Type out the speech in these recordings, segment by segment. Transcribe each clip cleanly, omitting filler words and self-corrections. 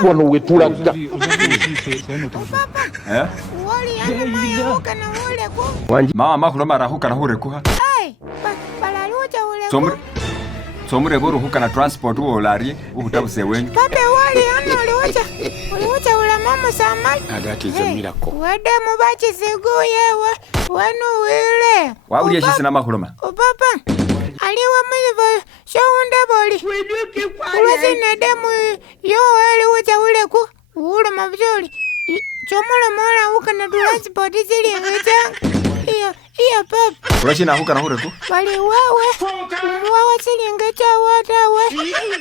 Wano wetula ga. Wali yana maya huka na ule ku. Wanji. Mama makuloma rahuka na hure kuha. Ai, balaluja ule ku. Somure boru huka na transport uo lari uhutabuse wenyu. Pape wali yana uliuja ule mama samai. That is a miracle. Wede mubachi sigu yewe. Wanu wile. Wawuli ya shisi na makuloma. Papa. Aliwa mwiva shawunde boli. Uwezi nedemu yo uliuja ule ku. Ule mabzuli. Chomula mwana huka na transport zili ngejanga. Iya papa. Ulashi na huka na hure ku? Wali wewe. Mwawa zili ngecha watawe.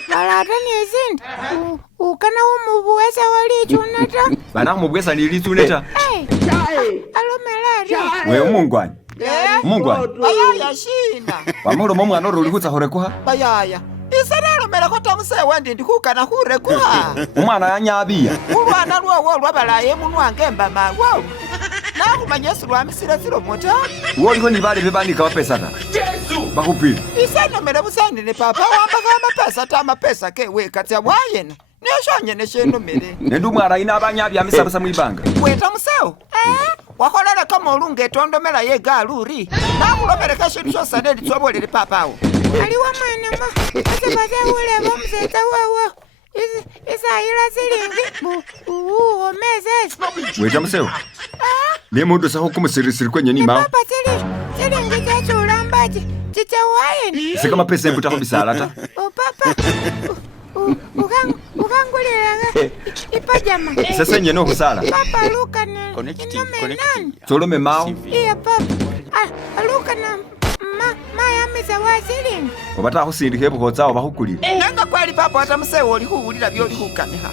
Balatani izindi. Ukana umubuweza wali chunata. Bana umubuweza ni lituneta. Alomelari. Wewe umungwanyi. Umungwanyi. Bayaya shina. Wamuro mwa noro ulikuza hure kuha? Bayaya. Isararo melakota musewe ndi kukana hure kuha. Umwana yanyabiya. Ulwana lwowo lwabalaye munwange mbama. Wow. Nakumanyesi lwamisira ziro mota. Uoliko ni bale bebandika wapesa ta. Jesu. Bakupili. Isano mele musani ni papa wamba kama pesa tama pesa ke weka tia wayena. Nishonye nesheno mele. Nendu mwara ina abanyabya misabasa mwibanga. Weta museo. Wakolala kama olunge tondomela ye galuri. Nakulopeleka shintu shosane litsobolele papawo. Aliwa mwana ma. Asebaze ule bomseta wewe. Isa silingi. Omeze. Weta museo. Ne mundu saho kumusirisiri kwenye ni mao. Papa silingi chacho ulambaji. Chicha waye. Sikama pesa embuta ko bisala ta. Papa. Ukangulira ipajama. Sasa nye no kusala. Papa luka na Connecting. Solome mao. Iya papa. Luka na maya misa wasilingi. Obata kusindika ebuhotsawo bahukulira. Nanga kwali papa hata musewe oli huulira byoli hukaniha.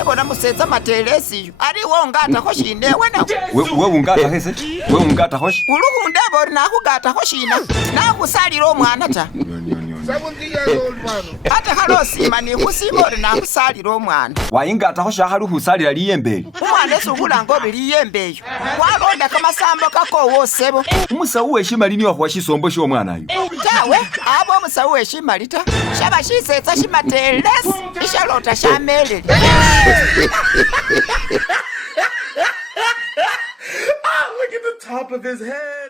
Ebona museza matelesi ali wongata hoshine wena. We ungata hese? We ungata hoshi? Uluhunde bori nakugata hoshina. Nakusalira omwana ta. 70 years old man. Hata halosima ni kusibori nakusalira omwana. Waingata hoshi aharuhusalira liyembeli. Umwana esubula ngobi liyembeyo. Walonda kamasamba kako wosebo. Umusawu weshima lini wahwashisombo sho mwana ayo. Tawe abo umusawu weshima lita. Shaba shisetsa shimatelesi. Ishalota shameleli. Look at the top of his head.